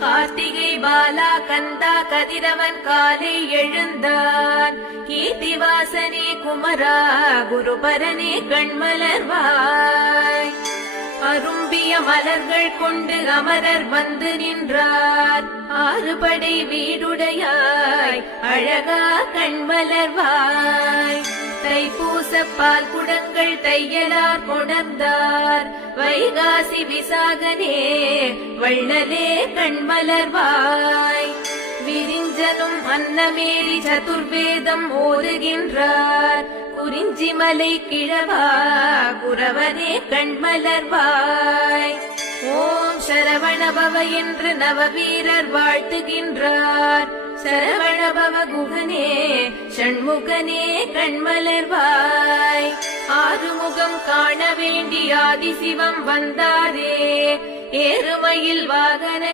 கார்த்திகை பாலா கந்தா கதிரவன் காலை எழுந்தான். கீர்த்திவாசனே குமரா குருபரனே கண்மலர்வாய். அரும்பிய மலர்கள் கொண்டு அமரர் வந்து நின்றார். ஆறுபடை வீடுடையாய் அழகா கண்மலர்வாய். தைப்பூச பால் குடங்கள் தையலார் கொணர்ந்தார். வைகாசி விசாகனே வள்ளலே கண்மலர்வாய். விரிஞ்சனும் அன்னமேரி சதுர்வேதம் ஓதுகின்றார். குறிஞ்சி மலை கிழவா குரவனே கண்மலர்வாய். ஓம் சரவணபவ என்று நவவீரர் வாழ்த்துகின்றார். சரவணபவ குகனே ஷண்முகனே கண்மலர்வாய். ஆறுமுகம் காண வேண்டி ஆதிசிவம் வந்தாரே. ஏறுமயில் வாகன